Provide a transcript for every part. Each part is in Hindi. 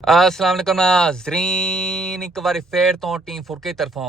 अस्सलाम वालेकुम नाज़रीन, एक बार फिर तो टीम 4 की तरफों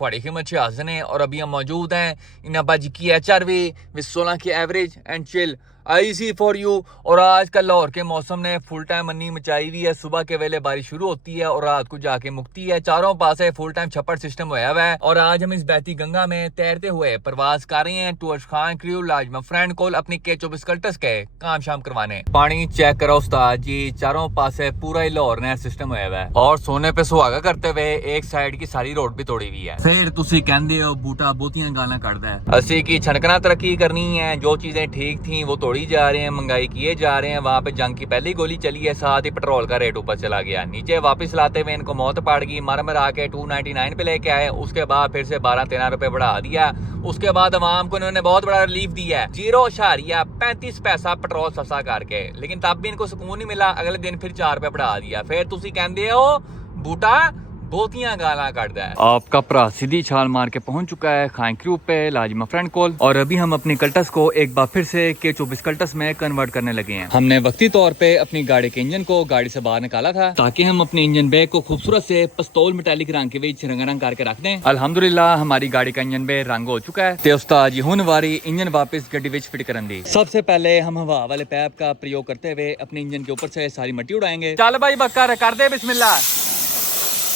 थोड़ी हिम्मत से हाजिर हैं और अभी हम मौजूद हैं इन बाजी की HRV विद 16 की average and chill IC for you. और आज कल लाहौर के मौसम ने फुल टाइम मनी मचाई हुई है। सुबह के वेले बारिश शुरू होती है और रात को जाके मुकती है। चारों पास है फुल टाइम छप्पड़ सिस्टम होया हुआ है और आज हम इस बहती गंगा में तैरते हुए प्रवास कर रहे हैं टूअर्ड्स खान क्रू लाज में फ्रेंड कोल अपनी K24 कल्टस के काम शाम करवाने। पानी चेक करो उस्ताद जी, चारों पास है पूरा ही लाहौर नहर सिस्टम होया हुआ है और सोने पे सुहागा करते हुए एक साइड की सारी रोड भी तोड़ी हुई है। फिर तुसी कहंदे हो बूटा बहुतियां गालां कढ़दा है। असी की छनकना तरक्की करनी है, जो चीजें ठीक थी वो तोड़ी जा रहे हैं, महंगाई किए जा रहे हैं। वहां पे जंग की पहली गोली चली है, साथ ही पेट्रोल का रेट ऊपर चला गया। नीचे वापस लाते हुए इनको मौत पड़ गई, मर मरा के 299 पे लेके आए। उसके बाद फिर से 12-13 रुपए बढ़ा दिया। उसके बाद अवाम को इन्होंने बहुत बड़ा रिलीफ दिया है, 0.35 पैसा पेट्रोल सस्ता करके। लेकिन तब भी इनको सुकून नहीं मिला, अगले दिन फिर 4 रुपए बढ़ा दिया। फिर तुसी कहंदे हो बूटा बहुतियां गालां कढ़दा है। आपका भरा सीधी छाल मार के पहुंच चुका है खान क्रू पे लाजिमा फ्रेंड कोल और अभी हम अपनी कल्टस को एक बार फिर से K24 कल्टस में कन्वर्ट करने लगे हैं। हमने वक्ती तौर पे अपनी गाड़ी के इंजन को गाड़ी से बाहर निकाला था ताकि हम अपने इंजन बैग को खूबसूरत से पिस्तौल मेटालिक रंग के विच रंग करके रख दें। अल्हम्दुलिल्लाह हमारी गाड़ी का इंजन बैग रंग हो चुका है ते उस्ताद जी हुन वारी इंजन वापस गड्डी विच फिट करन दी। सबसे पहले हम हवा वाले पैप का प्रयोग करते हुए अपने इंजन के ऊपर से सारी मिट्टी उड़ाएंगे। चल भाई बक्कर कर दे बिस्मिल्लाह।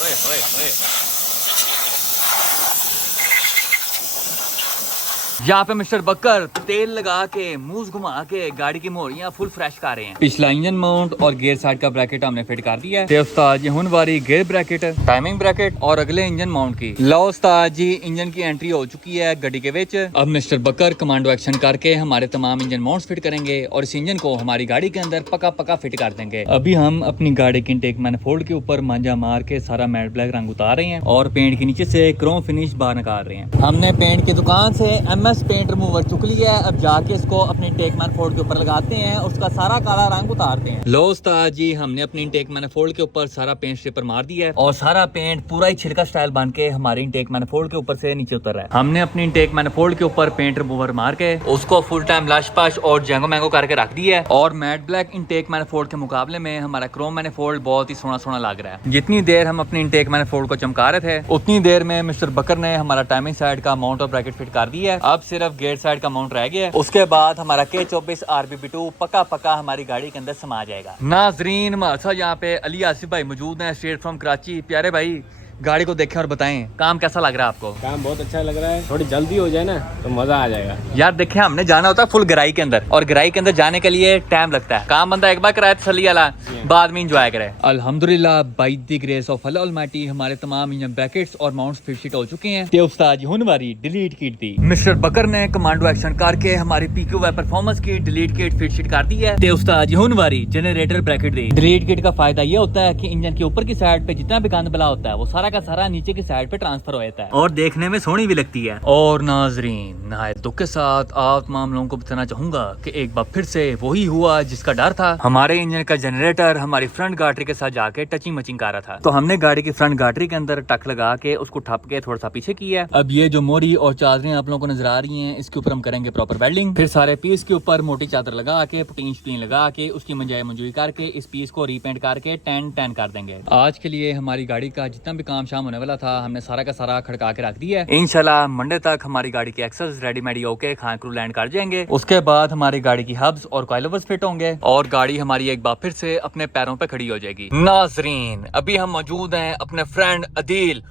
ओए ओए ओए, यहाँ पे मिस्टर बकर तेल लगा के मुंह घुमा के गाड़ी की मोड़ियां फुल फ्रेश कर रहे हैं। पिछला इंजन माउंट और गियर साइड का ब्रैकेट हमने फिट कर दिया है। उस्ताद जी हुन वारी गियर ब्रैकेट, टाइमिंग ब्रैकेट और अगले इंजन माउंट की। लो उस्ताद जी इंजन की एंट्री हो चुकी है गड्डी के विच। अब मिस्टर बकर कमांडो एक्शन करके हमारे तमाम इंजन माउंट फिट करेंगे और इस इंजन को हमारी गाड़ी के अंदर पक्का फिट कर देंगे। अभी हम अपनी गाड़ी की इनटेक मैनिफोल्ड के ऊपर मांझा मार के सारा मैट ब्लैक रंग उतार रहे हैं और पेंट के नीचे से क्रोम फिनिश बाहर निकाल रहे हैं। हमने पेंट की दुकान से पेंट रिमूवर चुक लिया है। अब जाके इसको अपने इंटेक मैनिफोल्ड के ऊपर लगाते हैं, उसका सारा काला रंग उतारते हैं। लो उस्ताद जी हमने अपनी इंटेक मैनिफोल्ड के ऊपर सारा पेंट स्ट्रिपर मार दिया है और सारा पेंट पूरा ही छिलका स्टाइल बन के हमारी इंटेक मैनिफोल्ड के ऊपर से नीचे उतर रहा है। हमने अपनी इंटेक मैनिफोल्ड के ऊपर पेंट रिमूवर मार के उसको फुल टाइम लश पश और जेंगो मैंगो करके रख दिया है और मैट ब्लैक इंटेक मैनिफोल्ड के मुकाबले में हमारा क्रोम मैनिफोल्ड बहुत ही सोना लग रहा है। जितनी देर हम अपनी इंटेक मैनिफोल्ड को चमका रहे थे उतनी देर में मिस्टर बकर ने हमारा टाइमिंग साइड का माउंट और ब्रैकेट फिट कर दिया है। अब सिर्फ गेट साइड का माउंट रह गया है। उसके बाद हमारा K24 RBB2 पक्का हमारी गाड़ी के अंदर समा जाएगा। नाजरीन हमारे साथ यहाँ पे अली आसिफ भाई मौजूद हैं स्ट्रेट फ्रॉम कराची। प्यारे भाई गाड़ी को देखें और बताएं काम कैसा लग रहा है आपको? काम बहुत अच्छा लग रहा है, थोड़ी जल्दी हो जाए ना तो मजा आ जाएगा। यार देखें हमने जाना होता है फुल गहराई के अंदर और गहराई के अंदर जाने के लिए टाइम लगता है। काम बंदा एक बार कराए तसल्ली वाला, बाद में एंजॉय करे। अल्हम्दुलिल्लाह by the grace of Allah Almighty हमारे तमाम इंजन ब्रैकेट्स और माउंट्स फिट हो चुके हैं। ते उस्ताद जी हुन वारी डिलीट किट दी। मिस्टर बकर ने कमांडो एक्शन करके हमारी PQY परफॉर्मेंस की डिलीट किट फिट कर दी है। ते उस्ताद जी हुन वारी जनरेटर ब्रैकेट दी। डिलीट किट का फायदा ये होता है कि इंजन के ऊपर की साइड पे जितना भी गंद बला होता है वो सारा का सारा नीचे की साइड पे ट्रांसफर हो जाता है और देखने में सोहनी भी लगती है। और नाजरीन नहायत दुख के साथ आप तमाम लोगों को बताना चाहूंगा कि एक बार फिर से वही हुआ जिसका डर था। हमारे इंजन का जनरेटर हमारी फ्रंट गाटरी के साथ जाके टचिंग मचिंग कर रहा था, तो हमने गाड़ी की फ्रंट गाटरी के अंदर टक लगा के उसको ठप के थोड़ा सा पीछे किया। अब ये जो मोरी और चादरें आप लोगों को नजर आ रही हैं इसके ऊपर हम करेंगे प्रॉपर वेल्डिंग। फिर सारे पीस के ऊपर मोटी चादर लगा के पुटीन शटीन लगा के उसकी मंजाई मंजूरी करके इस पीस को रीपेंट करके टैन कर देंगे। आज के लिए हमारी गाड़ी का जितना भी काम शाम होने वाला था हमने सारा का सारा खड़का के रख दिया है। इंशाल्लाह मंडे तक हमारी गाड़ी के एक्सेस रेडीमेड होके खान क्रू लैंड कर जाएंगे। उसके बाद हमारी गाड़ी की हब्स और कॉइलओवर्स फिट होंगे और गाड़ी हमारी एक बार फिर से अपने पैरों पे खड़ी हो जाएगी। नाजरीन अभी हम मौजूद हैं अपने फ्रेंड अदील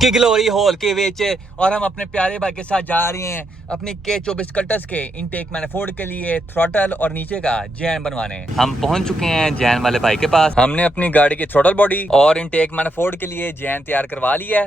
की ग्लोरी हॉल के विच और हम अपने प्यारे भाई के साथ जा रहे हैं अपनी K24 कल्टस के इनटेक मैनिफोल्ड के लिए थ्रॉटल और नीचे का जैन बनवाने। हम पहुंच चुके हैं जैन वाले भाई के पास। हमने अपनी गाड़ी की थ्रॉटल बॉडी और इनटेक मैनिफोल्ड के लिए जैन तैयार करवा लिया है।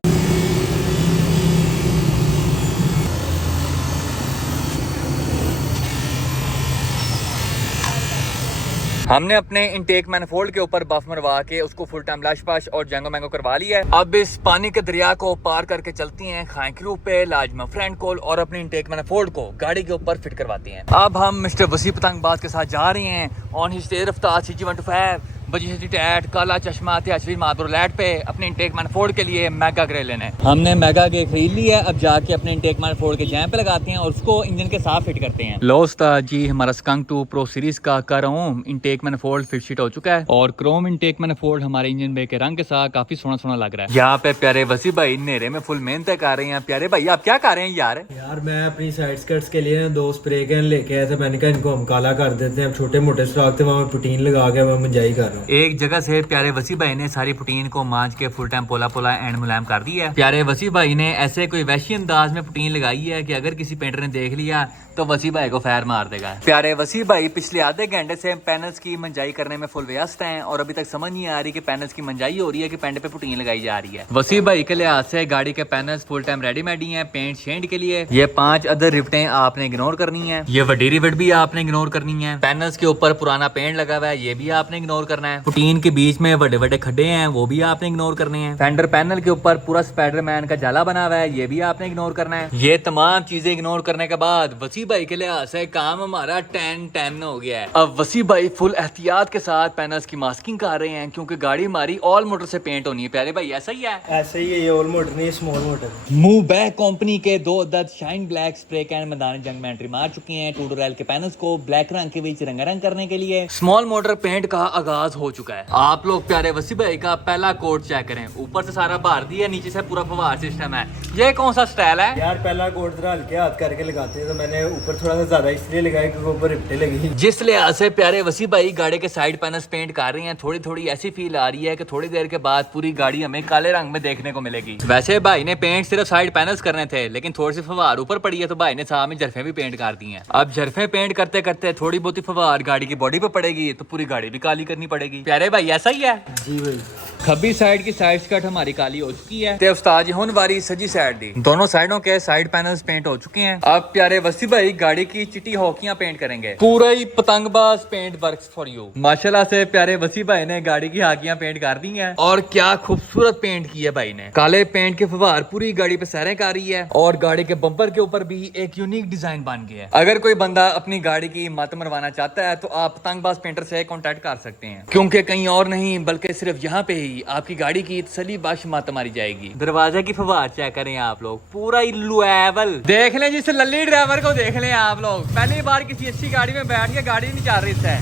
हमने अपने इनटेक मैनिफोल्ड के ऊपर बफ मरवा के उसको फुल टाइम लश पश और जेंगो मैंगो करवा लिया है। अब इस पानी के दरिया को पार करके चलती हैं खान क्रू पे लाजमा फ्रेंड कोल और अपनी इनटेक मैनिफोल्ड को गाड़ी के ऊपर फिट करवाती हैं। अब हम मिस्टर वसी पतंगबाज के साथ जा रहे हैं ऑन हिज तेज रफ्तार CG125 बजी टैट काला चश्मा त्याचवीर माधुर लैट पे अपने इंटेक मैनिफोल्ड के लिए मेगा ग्रे लेना है। हमने मेगा ग्रे खरीद लिया है, अब जाके अपने इंटेक मैनिफोल्ड के जैम पे लगाते हैं और उसको इंजन के साथ फिट करते हैं। लो उस्ताद जी, हमारा स्कंक 2 प्रो सीरीज का Chrome intake manifold fit sheet हो चुका है और क्रोम इंटेक मैनिफोल्ड हमारे इंजन बे के रंग के साथ काफी सोना सोना लग रहा है। यहाँ पे प्यारे वसी भाई नेरे में फुल मेहनत कर रहे हैं। प्यारे भाई आप क्या कर रहे हैं यार? यार मैं अपनी साइड स्कर्ट्स के लिए 2 स्प्रे गन लेके आया था, मैंने कहा इनको हम काला कर देते हैं। छोटे मोटे स्टॉक थे, वहाँ पुटीन लगा के मैं मजाई कर रहा हूँ। एक जगह से प्यारे वसी भाई ने सारी पुटीन को मांझ के फुल टाइम पोला पोला एंड मुलायम कर दिया है। प्यारे वसी भाई ने ऐसे कोई वैशी अंदाज में पुटीन लगाई है कि अगर किसी पेंटर ने देख लिया तो वसी भाई को फैर मार देगा। प्यारे वसी भाई पिछले आधे घंटे से पैनल्स की मंजाई करने में फुल व्यस्त हैं और अभी तक समझ नहीं आ रही कि पैनल्स की मंजाई हो रही है कि पेंट पे पुटीन लगाई जा रही है। वसी भाई के लिहाज से गाड़ी के पैनल्स फुल टाइम रेडीमेड ही हैं पेंट शेंड के लिए। ये 5 अदर रिवटें आपने इग्नोर करनी है, ये वडी रिवट भी आपने इग्नोर करनी है। पैनल्स के ऊपर पुराना पेंट लगा हुआ है, ये भी आपने इग्नोर करना है। पुटीन के बीच में बड़े बड़े खड्डे हैं, वो भी आपने इग्नोर करने हैं। फेंडर पैनल के ऊपर पूरा स्पाइडरमैन का जाला बना हुआ है, ये भी आपने इग्नोर करना है। ये तमाम चीजें इग्नोर करने के बाद वसी भाई के लिहाज से काम हमारा 10-10 हो गया है। अब वसी भाई फुल एहतियात के साथ पैनल्स की मास्किंग कर रहे हैं क्योंकि गाड़ी हमारी ऑल मोटर से पेंट होनी है। प्यारे भाई ऐसा ही है? ऐसे ही है, ये ऑल मोटर नहीं, small motor. Move back company के 2 अदद शाइन ब्लैक स्प्रे कैन मैदान जंग में एंट्री मार चुकी हैं टू डोरल के पैनल्स को ब्लैक रंग के बीच रंगारंग करने के लिए। स्मॉल मोटर पेंट का आगाज हो चुका है। आप लोग प्यारे वसी भाई का पहला कोट चेक करें, ऊपर से सारा भार दिया, नीचे से पूरा फवार सिस्टम है। ये कौन सा स्टाइल है यार? पहला कोट जरा हल्के हाथ करके लगाते हैं, तो मैंने ऊपर थोड़ा सा ज्यादा इसलिए लगाया क्योंकि ऊपर रिपटे लगी। जिस लिहाज से प्यारे वसी भाई गाड़ी के साइड पैनल्स पेंट कर रहे हैं, थोड़ी थोड़ी ऐसी फील आ रही है कि थोड़ी देर के बाद पूरी गाड़ी हमें काले रंग में देखने को मिलेगी। वैसे भाई ने पेंट सिर्फ साइड पैनल्स करने थे, लेकिन थोड़ी सी फवार ऊपर पड़ी है तो भाई ने साथ में जरफे भी पेंट कर दी हैं। अब जरफे पेंट करते करते थोड़ी बहुत फवार गाड़ी की बॉडी पे पड़ेगी तो पूरी गाड़ी भी काली करनी पड़ेगी। प्यारे भाई ऐसा ही है? जी भाई। खब्बी साइड की साइड स्कर्ट हमारी काली हो चुकी है ते उस्ताद जी हुन वारी सजी साइड दी। दोनों साइडों के साइड पैनल्स पेंट हो चुके हैं। अब प्यारे वसी भाई गाड़ी की चिट्टी हॉकियां पेंट करेंगे। पूरा ही पतंगबाज पेंट वर्क्स फॉर यू। माशाल्लाह से प्यारे वसी भाई ने गाड़ी की हाकियां पेंट कर दी हैं और क्या खूबसूरत पेंट की है भाई ने। काले पेंट के फवार पूरी गाड़ी पे सैरें कर रही है और गाड़ी के बम्पर के ऊपर भी एक यूनिक डिजाइन बन गया है। अगर कोई बंदा अपनी गाड़ी की मत मरवाना चाहता है तो आप पतंगबाज पेंटर से कांटेक्ट कर सकते हैं, क्योंकि कहीं और नहीं बल्कि सिर्फ यहाँ पे ही आपकी गाड़ी की तसल्ली बख्श मत मारी जाएगी। दरवाजे की फवार चेक करें आप लोग, पूरा ही लुएबल। देख लें जिस लल्ली ड्राइवर को देख लें आप लोग, पहली बार किसी अच्छी गाड़ी में बैठ के गाड़ी नहीं चल रही है।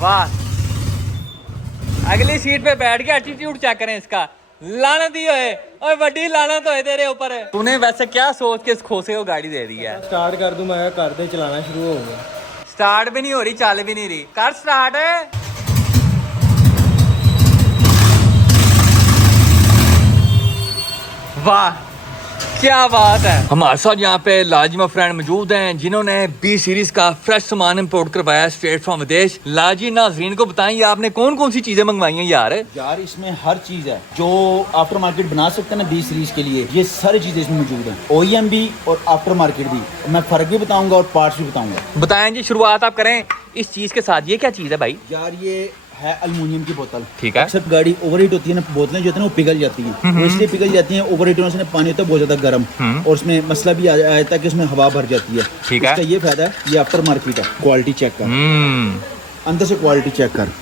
वाह, अगली सीट पे बैठ के एटीट्यूड चेक करें इसका। लानत ही होए और बड़ी लानत होए तेरे ऊपर। तूने वैसे क्या सोच के इस खोसे को गाड़ी दे दी है? स्टार्ट कर दूं? मैं कर दे, चलाना शुरू हो गया। स्टार्ट भी नहीं हो रही, चल भी नहीं रही, कर स्टार्ट। वाह क्या बात है। हमारे साथ यहाँ पे लाजिमा फ्रेंड मौजूद हैं जिन्होंने बी सीरीज का फ्रेश सामान इंपोर्ट करवाया स्ट्रेट फ्रॉम विदेश। लाजी नाज़रीन को बताएं आपने कौन कौन सी चीजें मंगवाई हैं यार? यार इसमें हर चीज है जो आफ्टर मार्केट बना सकते हैं ना बी सीरीज के लिए, ये सारी चीजें इसमें मौजूद हैं। OEM भी और आफ्टर मार्केट भी। मैं फर्क भी बताऊंगा और पार्ट्स भी बताऊंगा। बताएं जी, शुरुआत आप करें इस चीज के साथ। ये क्या चीज है भाई? यार ये है एल्युमिनियम की बोतल। ठीक है। अक्सर गाड़ी ओवरहीट होती है ना, बोतलें जो होती है ना वो पिघल जाती हैं। वो इसलिए पिघल जाती हैं, ओवरहीट होने से पानी होता है बहुत ज्यादा गर्म और उसमें मसला भी आ जाता है कि उसमें हवा भर जाती है। ठीक है। इसका ये फायदा है, ये आफ्टर मार्केट है। क्वालिटी चेक कर, अंदर से क्वालिटी चेक कर,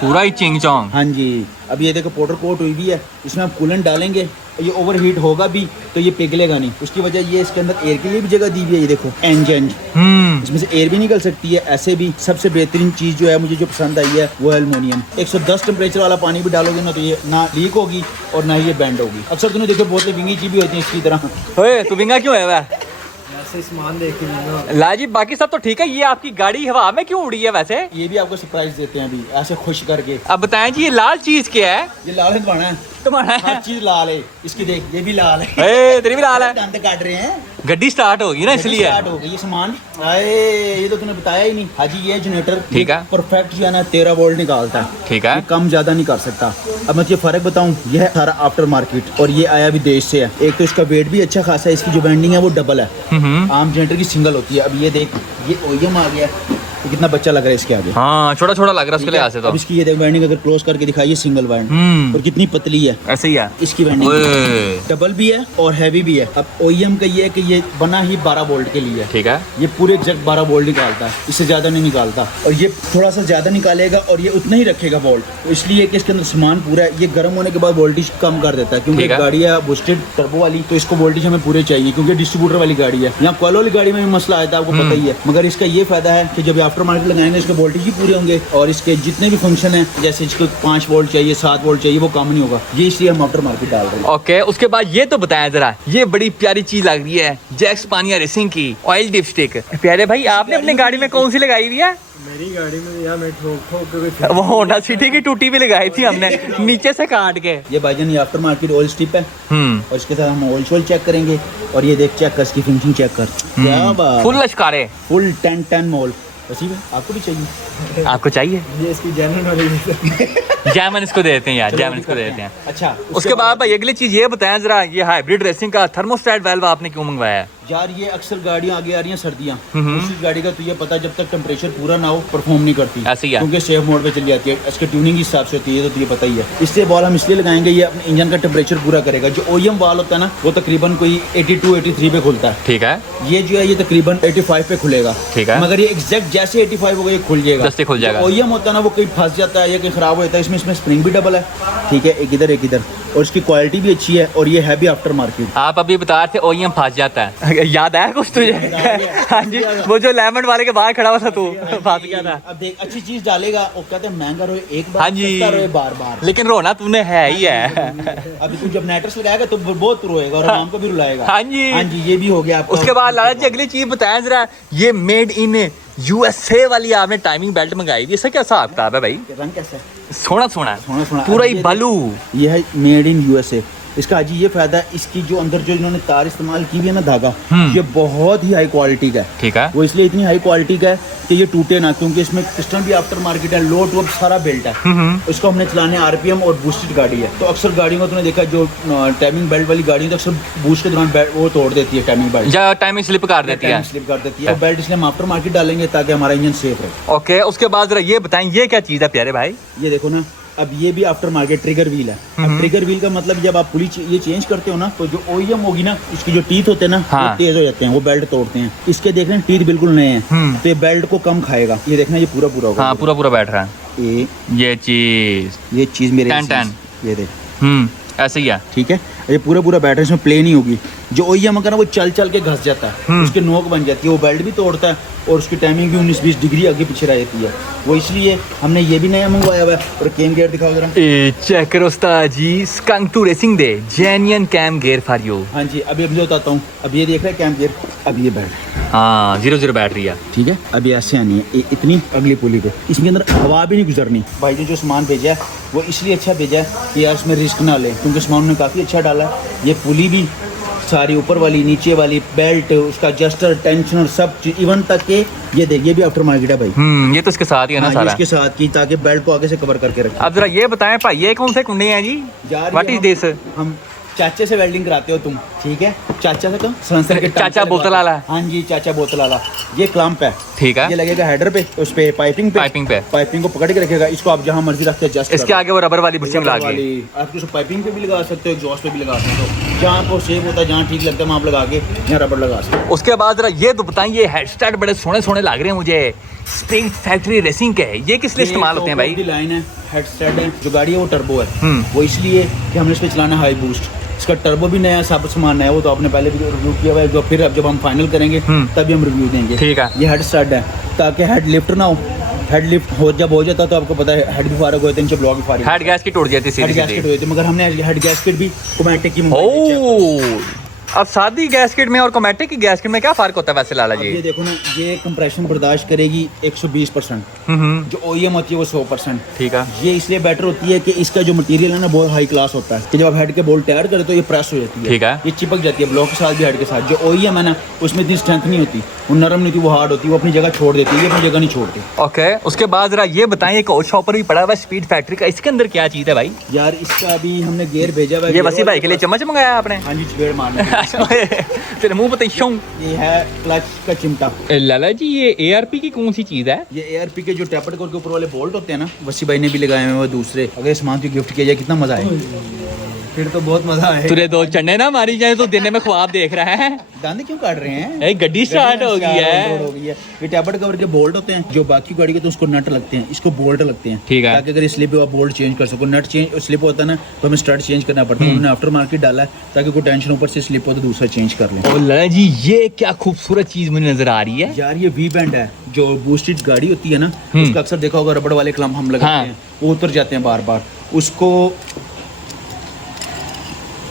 पूरा ही चिंग चोंग। हाँ जी। अब ये देखो पाउडर कोट हुई भी है, इसमें आप कूलेंट डालेंगे, ये ओवरहीट होगा भी तो ये पिघलेगा नहीं। उसकी वजह ये इसके अंदर एयर के लिए भी जगह दी हुई है। ये देखो एंजन, इसमें से एयर भी निकल सकती है। ऐसे भी सबसे बेहतरीन चीज जो है मुझे जो पसंद आई है वो है एल्युमिनियम। 110 टेम्परेचर वाला पानी भी डालोगे ना तो ये ना लीक होगी और ना ही ये बेंड होगी। अक्सर तुमने देखो बोतलें विंगी ची भी होती है इसकी तरह। ओए तू विंगा क्यों है वह? ऐसे सामान देख के लेना। लाजी बाकी सब तो ठीक है, ये आपकी गाड़ी हवा में क्यों उड़ी है वैसे? ये भी आपको सरप्राइज देते हैं अभी ऐसे खुश करके। अब बताएं जी ये लाल चीज क्या है? ये लाल है तुम्हारा है, तुम्हारा हर चीज लाल है। इसकी देख, ये भी लाल है। ए, तेरी भी लाल है। दांत काट रहे हैं, गड्डी स्टार्ट होगी ना इसलिए। स्टार्ट हो गई ये सामान। आए ये तो तूने बताया ही नहीं। हाजी ये जनरेटर ठीक है, परफेक्ट जो है ना 13 वोल्ट निकालता है। ठीक है, ये कम ज्यादा नहीं कर सकता। अब मैं ये फर्क बताऊं, ये है सारा आफ्टर मार्केट और ये आया विदेश से है। एक तो इसका वेट भी अच्छा खासा है, इसकी जो बेंडिंग है वो डबल है। आम जनरेटर की सिंगल होती है। अब ये देख, ये OEM आ गया, ये कितना बच्चा लग रहा है इसके आगे। हाँ छोटा छोटा लग रहा है उसके लिहाज से तो। अब इसकी ये वाइंडिंग अगर क्लोज करके दिखाइए, सिंगल वाइंड और कितनी पतली है, ऐसे ही है इसकी वाइंडिंग डबल भी है और हैवी भी है। अब OEM का ये है कि ये बना ही 12 वोल्ट के लिए है, ठीक है। ये पूरे एग्जैक्ट 12 वोल्ट निकालता है, इससे ज्यादा नहीं निकालता। और ये थोड़ा सा ज्यादा निकालेगा और ये उतना ही रखेगा वोल्ट, तो इसलिए कि इसके अंदर सामान पूरा है। ये गर्म होने के बाद वोल्टेज कम कर देता है, क्योंकि गाड़ी है बूस्टेड टर्बो वाली, तो इसको वोल्टेज हमें पूरे चाहिए, क्योंकि डिस्ट्रीब्यूटर वाली गाड़ी है। यहाँ कॉल वाली गाड़ी में भी मसला आया था, आपको पता ही है। मगर इसका ये फायदा है कि जब आफ्टर मार्केट लगाएंगे इसके वोल्टेज ही पूरे होंगे और इसके जितने भी फंक्शन है, जैसे इसको 5 वोल्ट चाहिए, 7 वोल्ट चाहिए, वो कम नहीं होगा। ये इसलिए हम आफ्टर मार्केट डाल रहे हैं। ओके, उसके बाद ये तो बताया जरा, ये बड़ी प्यारी चीज लग रही है जैक्स पानिया रेसिंग की ऑयल डिपस्टिक। प्यारे भाई आपने अपनी गाड़ी में कौन सी लगाई हुई है? मेरी गाड़ी में यार मैं ठोक वो होंडा सिटी की टूटी भी लगाई थी हमने नीचे से काट के। ये भाईजान ये आफ्टर मार्केट ऑयल स्ट्रिप है और इसके साथ हम ऑयल शोल चेक करेंगे। और ये देख चेक कर, इसकी फिनिशिंग चेक कर, क्या बात, फुल लश्कारे, फुल 10 मोल। वसीम आपको भी चाहिए? आपको चाहिए? ये इसकी जनरल नॉलेज जैमन इसको देते हैं यार, जैमन इसको देते हैं। अच्छा, उसके बाद भाई अगली चीज ये बताएं जरा, ये हाइब्रिड रेसिंग का थर्मोस्टेट वाल्व आपने क्यों मंगवाया है? यार ये अक्सर गाड़ियाँ आगे आ रही हैं सर्दियाँ, उसी गाड़ी का तो ये पता जब तक टेम्परेचर पूरा ना हो परफॉर्म नहीं करती, ऐसे ही है। क्योंकि सेफ मोड पे चली जाती है, इसके ट्यूनिंग इस हिसाब से होती है, तो ये पता ही है। इसलिए बॉल हम इसलिए लगाएंगे, ये अपने इंजन का टेम्परेचर पूरा करेगा। जो OEM वाल होता है ना, वो तकरीबन कोई 82-83 पे खुलता है, ठीक है। ये जो है ये तकरीबन 85 पे खुलेगा, ठीक है। मगर ये एग्जैक्ट जैसे 85 होगा ये खुल जाएगा, जैसे खुल जाएगा। OEM होता है ना, वो कहीं फंस जाता है या कहीं खराब होता है। इसमें स्प्रिंग भी डबल है, ठीक है, एक इधर एक इधर, और इसकी क्वालिटी भी अच्छी है और ये है भी आफ्टर मार्केट। आप अभी बता रहे थे OEM फंस जाता है, याद आया कुछ तुझे? हाँ जी, वो जो लेमन वाले के बाहर खड़ा हुआ था तू, फंस गया था। अब देख अच्छी चीज डालेगा, वो कहते हैं महंगा रहे एक बार, हाँ जी, सस्ता रहे बार बार, लेकिन रोना तूने है ही है। अभी तू जब नेटर्स लगाएगा तो बहुत रोएगा और आराम को भी रुलाएगा। हाँ जी, हाँ जी, ये भी हो गया आपका। उसके बाद लाला जी अगली चीज बताया जरा, ये मेड इन USA वाली आपने टाइमिंग बेल्ट मंगाई थी, इसका क्या हिसाब किताब है भाई? रंग कैसा है? सोना सोना सोना पूरा ही बालू। ये है मेड इन USA। इसका अजी ये फायदा है, इसकी जो अंदर जो इन्होंने तार इस्तेमाल की हुई है ना, धागा, ये बहुत ही हाई क्वालिटी का है, ठीक है। वो इसलिए इतनी हाई क्वालिटी का है कि ये टूटे ना, क्योंकि इसमें पिस्टन भी आफ्टर मार्केट है, लो टॉप सारा बेल्ट है। इसको हमने चलाने RPM और बूस्टेड गाड़ी है, तो अक्सर गाड़ियों को तुमने देखा जो टाइमिंग बेल्ट वाली गाड़ी है, तो अक्सर बूस्ट के दौरान वो तोड़ देती है टाइमिंग बेल्ट, या टाइमिंग स्लिप कर देती है, स्लिप कर देती है। बेल्ट इसलिए हम आफ्टर मार्केट डालेंगे ताकि हमारा इंजन सेफ रहे। ओके, उसके बाद जरा ये बताएं, ये क्या चीज है प्यारे भाई? ये देखो ना, अब ये भी आफ्टर मार्केट ट्रिगर व्हील है। अब ट्रिगर व्हील का मतलब जब आप पुली ये चेंज करते हो ना, तो जो OEM होगी ना, इसकी जो टीथ होते हैं ना, हाँ। वो तेज हो जाते हैं, वो बेल्ट तोड़ते हैं। इसके देख रहे हैं टीथ बिल्कुल नए हैं, तो ये बेल्ट को कम खाएगा। ये देखना, ये पूरा पूरा होगा। हाँ, पूरा पूरा बैठ रहा है ये चीज मेरे टन। ये देख, ऐसे ही है, ठीक है, ये पूरा पूरा बैठ रहा है, इसमें प्ले नहीं होगी। जो OEM होगा ना, वो चल चल के घस जाता है, उसके नोक बन जाती है, वो बेल्ट भी तोड़ता है और उसकी टाइमिंग भी 19-20 डिग्री आगे पीछे रह जाती है। वो इसलिए हमने ये भी नया मंगवाया हुआ है। और कैम गियर दिखाओ जरा। चेक करो उस्ताद जी, Skunk two racing the genuine cam gear for you. हाँ जी, अभी मैं बताता हूँ। अब ये देख रहे हैं कैम गियर, अब ये बैठ, हाँ 0-0 बैटरी है, ठीक है। अभी ऐसे आनी है इतनी अगली पुली पे, इसके अंदर हवा भी नहीं गुजरनी। भाई ने जो सामान भेजा है वो इसलिए अच्छा भेजा है कि यार इसमें रिस्क ना ले, क्योंकि सामान उन्होंने काफ़ी अच्छा डाला है। ये पुली भी सारी, ऊपर वाली, नीचे वाली, बेल्ट, उसका जस्टर, टेंशनर, सब चीज, इवन तक के ये देखिए भी आफ्टर मार्केट है भाई। ये तो इसके साथ ही है ना हाँ, सारा, इसके साथ की, ताकि बेल्ट को आगे से कवर करके रखें। अब जरा ये बताएं भाई, ये कौन से कुंडे हैं जी? What is this? हम चाचे से वेल्डिंग कराते हो तुम, ठीक है? चाचा से कम सलेंसर के चाचा बोतल वाला। हाँ जी, चाचा बोतल वाला। ये क्लैंप है, ठीक है। ये लगेगा हेडर पे, उस पे पाइपिंग पे पाइपिंग को पकड़ के रखेगा। इसको आप जहाँ मर्जी रखते हैं, इसके आगे वो रबर वाली बुशिंग लगा के आप इसको पाइपिंग पे भी लगा सकते हो, एग्जॉस्ट पे भी लगा सकते हो, जहाँ आपको सेफ होता है, जहाँ ठीक लगता है वहाँ आप लगा के यहाँ रबर लगा सकते हो। उसके बाद जरा ये तो बताएं, ये हेडस्टार्ट बड़े सोने सोने लग रहे हैं मुझे, स्प्रिंग फैक्ट्री रेसिंग के है, ये किस लिए इस्तेमाल होते हैं भाई? लाइन है, हेडस्टार्ट है, जो गाड़ी है वो टर्बो है, वो इसलिए कि हमने इस पे चलाना हाई बूस्ट। इसका टर्बो भी नया, सब सामान नया, वो तो आपने पहले भी रिव्यू किया हुआ है, जो फिर अब जब हम फाइनल करेंगे तभी हम रिव्यू देंगे, ठीक है। ये हेड स्टार्ट है ताकि हेड लिफ्ट ना हो। हेड लिफ्ट जब हो जाता तो आपको पता है हेड भी फारग होते हैं, ब्लॉक भी फारग, हेड गैस्केट उड़ जाती है, हेड गैस्केट होती है, मगर हमने हेड गैस्केट भी कोमेटिक की मंगाई है। अब सादी गैस्केट में और कोमेटिक की गैस्केट में क्या फर्क होता है वैसे लाला जी? ये देखो ना, ये कंप्रेशन बर्दाश्त करेगी 120%, जो OEM होती है वो 100%, ठीक है। ये इसलिए बेटर होती है कि इसका जो मटेरियल है ना बहुत हाई क्लास होता है, कि जब आप हेड के बोल्ट तैयार करें तो ये प्रेस हो जाती है, ठीक है, ये चिपक जाती है ब्लॉक के साथ भी, हेड के साथ। जो OEM है ना, उसमें इतनी स्ट्रेंथ नहीं होती, वो नरम नहीं होती, वो हार्ड होती है, वो अपनी जगह छोड़ देती है, ये अपनी जगह नहीं छोड़ती। ओके, उसके बाद जरा ये बताएं, एक और शॉपर भी पड़ा हुआ है स्पीड फैक्ट्री का, इसके अंदर क्या चीज है भाई? यार इसका अभी हमने गियर भेजा हुआ है। ये वसी भाई के लिए चम्मच मंगाया आपने? हाँ जी, चपेड़ मारने तेरे मुंह पे शों। ये है क्लच का चिमटा। लाला जी ये ARP की कौन सी चीज है? ये ARP के जो टैपट कोर के ऊपर वाले बोल्ट होते हैं ना, वसी भाई ने भी लगाए हुए हैं वो दूसरे। अगर इस सामान की गिफ्ट किया जाए कितना मजा आए। फिर तो बहुत मजा आएगा। तुझे दो चंडे ना मारी जाए तो दिन में ख्वाब देख रहा है। दांत क्यों काट रहे हैं? ए, गड्डी स्टार्ट हो गई है। हो गई है। ये टैबलेट कवर के बोल्ट होते हैं, जो बाकी गाड़ी के तो उसको नट लगते हैं, इसको बोल्ट लगते हैं। ठीक है। ताकि अगर स्लिप हुआ बोल्ट चेंज कर सको। नट चेंज स्लिप होता है ना तो हमें स्टार्ट चेंज करना पड़ता है। उन्होंने आफ्टर मार्केट डाला है ताकि कोई टेंशन ऊपर से स्लिप हो तो दूसरा चेंज कर लें। और लाला जी ये क्या खूबसूरत चीज मुझे नजर आ रही है यार ये वी बैंड है, जो बूस्टेड गाड़ी होती है ना, उसका अक्सर देखा होगा रबड़ वाले क्लम हम लगाते हाँ। हैं, वो उतर जाते हैं बार बार। उसको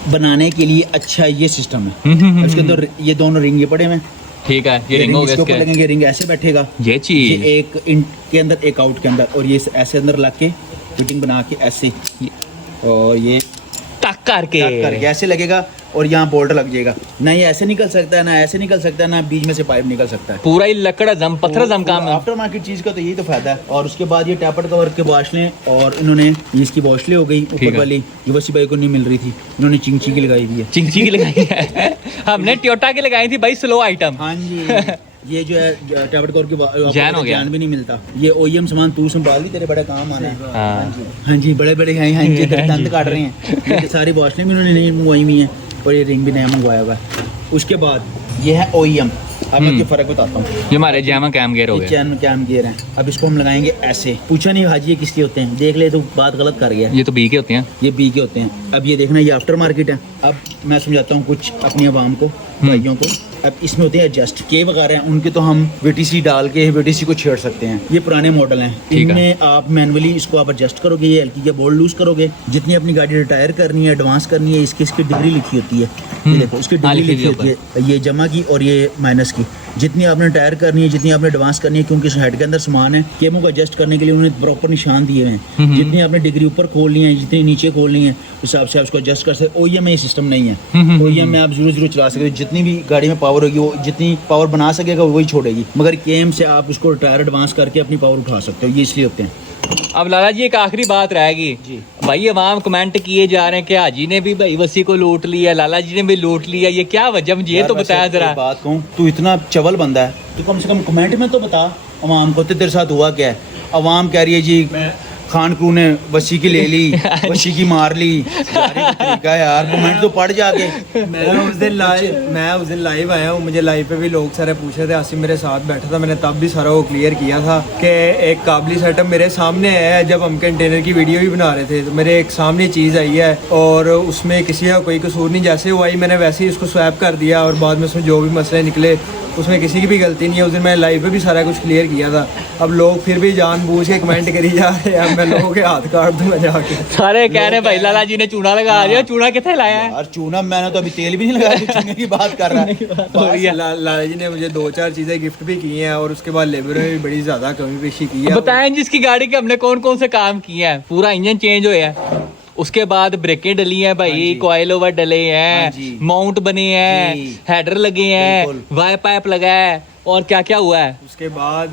बनाने के लिए अच्छा ये सिस्टम है। इसके अंदर ये दोनों रिंग ये पड़े हुए हैं। ठीक है, ये रिंग हो गया इसके ऊपर इसके। लगेंगे, रिंग ऐसे बैठेगा। ये चीज ये एक इन के अंदर एक आउट के अंदर, और ये ऐसे अंदर ला के फिटिंग बना के ऐसे, और ये टक करके ऐसे लगेगा और यहाँ बोल्ट लग जाएगा। ना ये ऐसे निकल सकता है, ना ऐसे निकल सकता है, ना बीच में से पाइप निकल सकता है। पूरा ही लकड़ा जम पत्थर जम काम है। आफ्टर मार्केट चीज का तो यही तो फायदा है। और उसके बाद ये टैपट कवर के बॉशलें, और इन्होंने ये इसकी बॉशलें हो गई ठीक ऊपर है। वाली, जो वसी भाई को नहीं मिल रही थी, इन्होंने चिंची की लगाई हुई है। चिंची की लगाई है। हमने टोयोटा की लगाई थी भाई, स्लो आइटम। हाँ जी। ये जो है टैबलेट कवर के जान हो गया। जान भी नहीं मिलता। ये OEM सामान तू संभाल भी, तेरे बड़े काम आना है। हाँ। हाँ जी, बड़े बड़े हैं। हाँ जी, तेरे दंत काट रहे हैं। ये सारी बॉशलें भी उन्होंने नहीं मंगवाई हुई हैं, और ये रिंग भी नया मंगवाया हुआ है। उसके बाद ये है OEM। अब मैं आपको फर्क बताता हूँ। ये हमारे जैमा कैम गेयर हो ये गए। चैन कैम गियर हैं। अब इसको हम लगाएंगे ऐसे। पूछा नहीं हाजी ये किसके होते हैं, देख ले तो बात गलत कर गया। ये तो बी के होते हैं। ये बी के होते हैं। अब ये देखना, ये आफ्टर मार्केट है। अब मैं समझाता हूँ कुछ अपनी आवाम को, भाइयों को। अब इसमें होते हैं एडजस्ट के वगैरह हैं, उनके तो हम VTC डाल के VTC को छेड़ सकते हैं। ये पुराने मॉडल हैं, ठीक है। इनमें आप मैनुअली इसको आप एडजस्ट करोगे। ये हल्की के बोल्ट लूज करोगे। जितनी अपनी गाड़ी रिटायर करनी है, एडवांस करनी है, इसकी डिग्री लिखी होती है। ये देखो इसकी हाँ, डिग्री लिखी लिखी होती है, ये जमा की और ये माइनस की। जितनी आपने टायर करनी है, जितनी आपने एडवांस करनी है, क्योंकि इस हेड के अंदर सामान है, केमो को एडजस्ट करने के लिए उन्होंने प्रॉपर निशान दिए हुए हैं। जितनी आपने डिग्री ऊपर खोलनी है, जितनी नीचे खोलनी है, उस हिसाब से आप उसको एडजस्ट कर सकते। OEM में ये सिस्टम नहीं है। OEM में आप जरूर चला सकते हो। जितनी भी गाड़ी में पावर होगी, वो जितनी पावर बना सकेगा वही छोड़ेगी। मगर केम से आप उसको टायर एडवांस करके अपनी पावर उठा सकते हो। ये इसलिए होते हैं। अब लाला जी एक आखिरी बात रहेगी जी। भाई, अवाम कमेंट किए जा रहे हैं कि हाजी ने भी भाई वसी को लूट लिया, लाला जी ने भी लूट लिया, ये क्या वजह, मुझे ये तो यार, बताया वैसे जरा। एक बात कहूँ, तू इतना चवल बंदा है, तू कम से कम कमेंट में तो बता अवाम को तेरे साथ हुआ क्या है। अवाम कह रही है जी खान क्रू ने वसी की ले ली, वसी की मार ली। यार ये तरीका है यार, कमेंट तो पढ़ जाके। मैं उस दिन लाइव आया हूँ। मुझे लाइव पे भी लोग सारे पूछ रहे थे, आसिम मेरे साथ बैठा था, मैंने तब भी सारा वो क्लियर किया था कि एक काबली सेटअप मेरे सामने है। जब हम कंटेनर की वीडियो भी बना रहे थे तो मेरे एक सामने चीज़ आई है और उसमें किसी का कोई कसूर नहीं। जैसे वो आई मैंने वैसे ही उसको स्वैप कर दिया, और बाद में उसमें जो भी मसले निकले उसमें किसी की भी गलती नहीं है। उस दिन मैं लाइव पे भी सारा कुछ क्लियर किया था। अब लोग फिर भी जानबूझ के कमेंट करी जा रहे हैं, मैं लोगों के हाथ काट दूंगा जाके। सारे कह रहे हैं भाई लाला जी ने चूना लगा दिया। चूना कितने लाया है? यार चूना मैंने तो अभी तेल भी नहीं लगाया, तू चूने की बात कर रहा है। लाला जी ने मुझे 2-4 चीज़ें गिफ्ट भी की हैं, और उसके बाद लेबर में भी बड़ी ज़्यादा कमी पेशी की है। बताएं जिसकी गाड़ी के हमने कौन कौन से काम किए हैं। पूरा इंजन चेंज हुआ है, उसके बाद ब्रेकें डली हैं भाई, कॉइल ओवर डले हाँ हैं, जी। माउंट बने हैं, जी। हेडर लगे हैं, बिल्कुल। वाई पाइप लगा है, और क्या क्या हुआ है। उसके बाद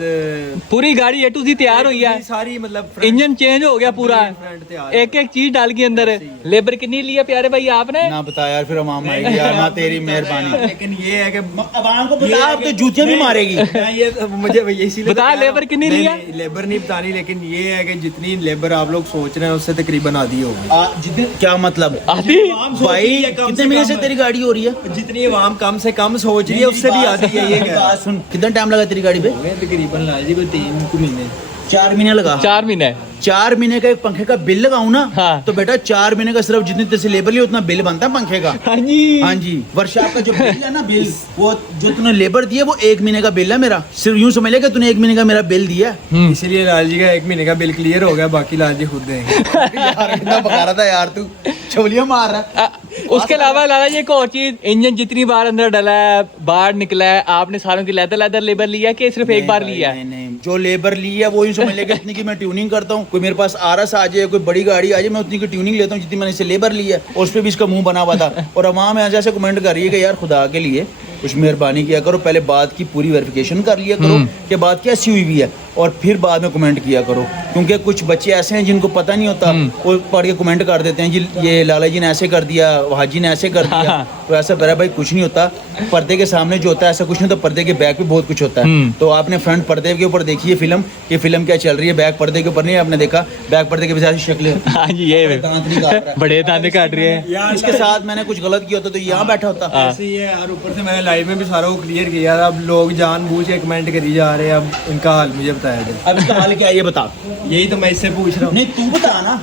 पूरी गाड़ी A to Z तैयार हुई है। सारी मतलब इंजन चेंज हो गया पूरा, फ्रंट तैयार। एक एक चीज डाल के अंदर। लेबर कितनी लिया प्यारे भाई आपने? ना बता यार, फिर अवाम आएगी यार, ना तेरी मेहरबानी। लेकिन ये है कि अवाम को बता, अब तो जूतियां भी मारेगी। ये मुझे इसीलिए बता, लेबर कितनी लिया? लेबर नहीं बतानी, लेकिन ये है कि जितनी लेबर आप लोग सोच रहे हैं उससे तकरीबन आधी होगी। जितने क्या मतलब आधी? भाई कितने महीने से तेरी गाड़ी हो रही है? जितनी आवाम कम से कम सोच रही है उससे भी आधी है। ये क्या बात सुन, कितना टाइम लगा तेरी गाड़ी पे? तकरीबन लाल जी को 3 महीने 4 महीने लगा। 4 महीने। 4 महीने का एक पंखे का बिल लगाऊं ना, हाँ। तो बेटा 4 महीने का सिर्फ जितनी तेरे से लेबर ली उतना बिल बनता है पंखे का। हाँ जी। हाँ जी, वर्कशॉप का जो बिल है ना, बिल वो जो तूने लेबर दिया वो 1 महीने का बिल है मेरा। सिर्फ यूं समझ ले कि तूने 1 महीने का मेरा बिल दिया। इसीलिए लाल जी का 1 महीने का बिल क्लियर हो गया, बाकी लाल जी खुद देंगे। यार कितना बका रहा था यार, तू चोलियां मार रहा है। उसके अलावा लाला जी एक और चीज, इंजन जितनी बार अंदर डला है, बाहर निकला है, आपने सारों की लेदर लेबर लिया कि सिर्फ एक बार लिया है? नहीं, जो लेबर ली है वो यूं समझ ले कि इतनी की मैं ट्यूनिंग करता हूँ। कोई मेरे पास RS आ जाए, कोई बड़ी गाड़ी आ जाए, मैं उतनी की ट्यूनिंग लेता हूँ जितनी मैंने इसे लेबर ली है। और उस पर भी इसका मुंह बना हुआ था। और अवाम ऐसे ऐसे कमेंट कर रही है कि यार खुदा के लिए कुछ मेहरबानी किया करो, पहले बात की पूरी वेरिफिकेशन कर लिया करो कि बात कैसी हुई है। और फिर बाद में कमेंट किया करो, क्योंकि कुछ बच्चे ऐसे हैं जिनको पता नहीं होता, वो पढ़ के कमेंट कर देते हैं जी ये लाला जी ने ऐसे कर दिया, हाजी ने ऐसे कर दिया। तो ऐसा मेरा भाई कुछ नहीं होता, पर्दे के सामने जो होता है ऐसा कुछ नहीं होता, पर्दे के बैक पे बहुत कुछ होता है। तो आपने फ्रंट पर्दे के ऊपर देखी है फिल्म, ये फिल्म क्या चल रही है, बैक पर्दे के ऊपर नहीं आपने देखा, बैक पर्दे के पीछे ऐसी शक्लें होती हैं। हाँ जी, ये दांत नहीं काट रहा है। बड़े दांत काट रही है। इसके साथ मैंने कुछ गलत किया होता तो यहाँ बैठा होता। ऐसे ही है यार, ऊपर से मैंने लाइव में भी सारा वो क्लियर किया था। अब लोग जानबूझ के कमेंट करी जा रहे हैं, अब इनका हाल मुझे बताया जाए। अब इसका हाल क्या है ये बता। यही तो मैं इससे पूछ रहा हूँ। नहीं तू बता ना,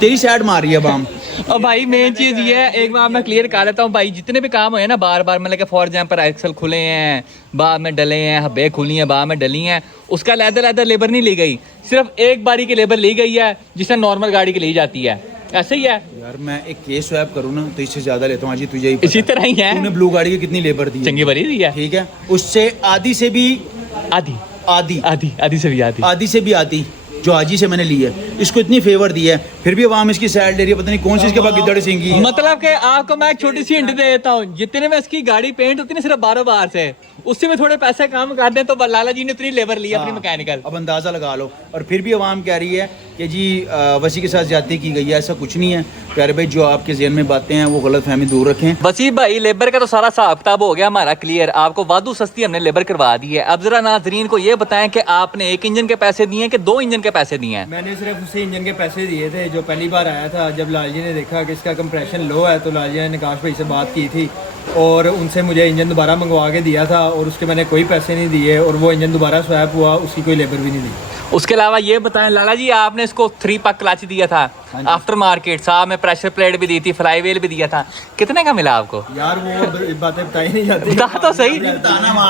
तेरी साइड मार रही है बाम। और भाई मेन चीज ये है, एक बार मैं क्लियर कर लेता हूँ भाई, जितने भी काम हुए ना बार बार, मतलब कि फॉर एग्जाम्पल एक्सल खुले हैं, बाद में डले हैं, हब्बे खुली हैं, बाद में डली हैं, उसका लैदर लेबर नहीं ली गई, सिर्फ एक बारी की लेबर ली गई है जिससे नॉर्मल गाड़ी की ली जाती है। ऐसे ही है यार, मैं एक केस स्वैप करूँ ना तो इससे ज्यादा लेता हूँ। आज तुझे ही पता इसी तरह ही है। तूने ब्लू गाड़ी की कितनी लेबर दी है? चंगी भरी दी है, ठीक है, उससे आधी से भी आधी आधी आधी आधी से भी आधी आधी से भी आधी जो हाजी से मैंने ली है, इसको इतनी फेवर दी है, फिर भी अवाम इसकी साइड ले रही है। पता नहीं कौन सी इसके पास गिद्दड़ सिंगी है। मतलब कि आपको मैं एक छोटी सी हिंट दे देता हूँ, जितने में इसकी गाड़ी पेंट होती है ना सिर्फ 12 बार से, उससे में थोड़े पैसे कम कर दें तो लाला जी ने उतनी लेबर ली अपनी मैकेनिकल। अब अंदाजा लगा लो। और फिर भी अवाम कह रही है कि जी वसी के साथ ज्यादती की गई है, ऐसा कुछ नहीं है। प्यारे भाई, जो आपके ज़हन में बातें हैं वो गलत फहमी दूर रखें। वसीम भाई, लेबर का तो सारा हिसाब किताब हो गया हमारा क्लियर, आपको वादू सस्ती हमने लेबर करवा दी है। अब जरा नाजरीन को ये बताएं कि आपने एक इंजन के पैसे दिए हैं कि 2 इंजन के पैसे दिए हैं? मैंने सिर्फ उसी इंजन के पैसे दिए थे जो पहली बार आया था। जब लाल जी ने देखा कि इसका कंप्रेशन लो है तो लाल जी ने निकाश भाई से बात की थी और उनसे मुझे इंजन दोबारा मंगवा के दिया था, और उसके मैंने कोई पैसे नहीं दिए, और वो इंजन दोबारा स्वैप हुआ, उसकी कोई लेबर भी नहीं दी। उसके अलावा ये बताएं लाला जी, आपने इसको 3 पक क्लच दिया था आफ्टर मार्केट, साहब में प्रेशर प्लेट भी दी थी, फ्लाई व्हील भी दिया था, कितने का मिला आपको? यार वो बातें बताई नहीं जाती। बता तो सही,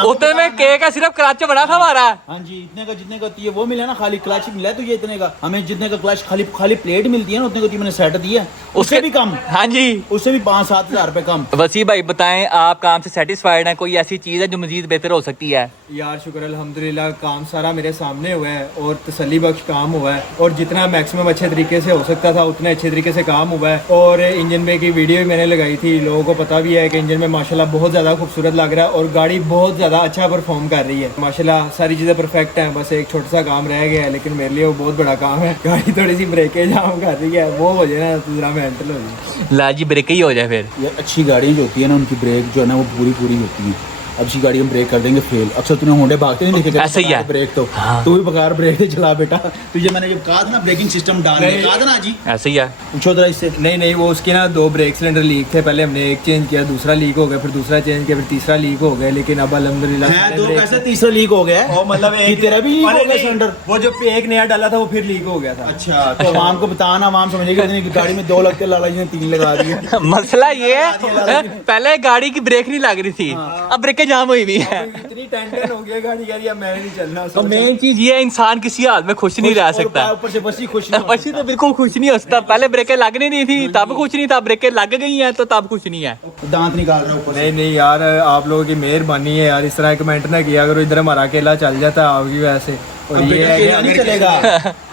उतने में केक है, सिर्फ क्लच बड़ा था हमारा। हाँ जी, इतने का जितने का ये वो मिला ना, खाली क्लच मिला तुझे इतने का, हमें जितने का क्लच खाली प्लेट मिलती है ना उतने का मैंने सेट दिया, उससे भी कम। हाँ जी, उससे भी 5-7 हज़ार रुपए कम। वसीम भाई बताएं, आप काम से सेटिस्फाइड हैं? कोई ऐसी चीज है जो मजीद बेहतर हो सकती है? यार शुक्र अल्हम्दुलिल्लाह, काम सारा मेरे सामने हुआ है और तसल्ली बख्श काम हुआ है, और जितना मैक्सिमम अच्छे तरीके से हो सकता था उतने अच्छे तरीके से काम हुआ है। और इंजन पे की वीडियो भी मैंने लगाई थी, लोगों को पता भी है कि इंजन में माशाल्लाह बहुत ज़्यादा खूबसूरत लग रहा है और गाड़ी बहुत ज़्यादा अच्छा परफॉर्म कर रही है। माशाल्लाह सारी चीज़ें परफेक्ट हैं, बस एक छोटा सा काम रह गया है, लेकिन मेरे लिए वो बहुत बड़ा काम है। गाड़ी थोड़ी सी ब्रेकें जाम कर रही है, वो हो जाए ना तो ज़रा मेंटल हो जाए। ला जी, ब्रेक ही हो जाए फिर। ये अच्छी गाड़ी जो होती है ना, उनकी ब्रेक जो है ना वो पूरी होती है। अब अच्छी गाड़ी हम ब्रेक कर देंगे फेल। अक्सर तूने होंडे भागते नहीं देखे? ऐसे ही है ब्रेक तो तू भी बकार ब्रेक से चला बेटा। तुझे मैंने जब कहा था ना ब्रेकिंग सिस्टम डालने, कहा था ना जी, ऐसे ही है। पूछो जरा इससे। नहीं, वो उसके ना 2 ब्रेक सिलेंडर लीक थे, पहले हमने एक चेंज किया, दूसरा लीक हो गया, फिर दूसरा चेंज किया, फिर तीसरा लीक हो गया, लेकिन अब अल्हम्दुलिल्लाह है 2 कैसे तीसरा लीक हो गया? और मतलब एक तेरा भी लीक हो गया सिलेंडर? वो जो एक नया डाला था वो फिर लीक हो गया था। अच्छा, तो आवाम को बताना, आवाम समझेगी इतनी गाड़ी में 2 लगते, लाला जी ने 3 लगा दिए। मसला ये है, पहले गाड़ी की ब्रेक नहीं लग रही थी, अब ब्रेकें जाम हुई हुई है। इतनी टेंशन हो गया गाड़ी कह रही है मैं नहीं चलना। तो मेन चीज ये है, इंसान किसी हाल में खुश नहीं रह सकता। ऊपर से बसी खुश बसी तो बिल्कुल खुश नहीं हो सकता। पहले ब्रेकें लगनी नहीं थी तब खुश नहीं था, ब्रेकें लग गई हैं तो तब खुश नहीं है। दांत निकाल रहा है ऊपर से। नहीं यार, आप लोगों की मेहरबानी है यार, इस तरह कमेंट ना किया करो, इधर हमारा अकेला चल जाता है आपकी वजह से। और ये है कि नहीं चलेगा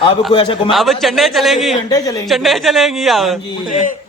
अब कोई ऐसा कमेंट, अब चंडे चलेंगी, चंडे चलेंगी अब।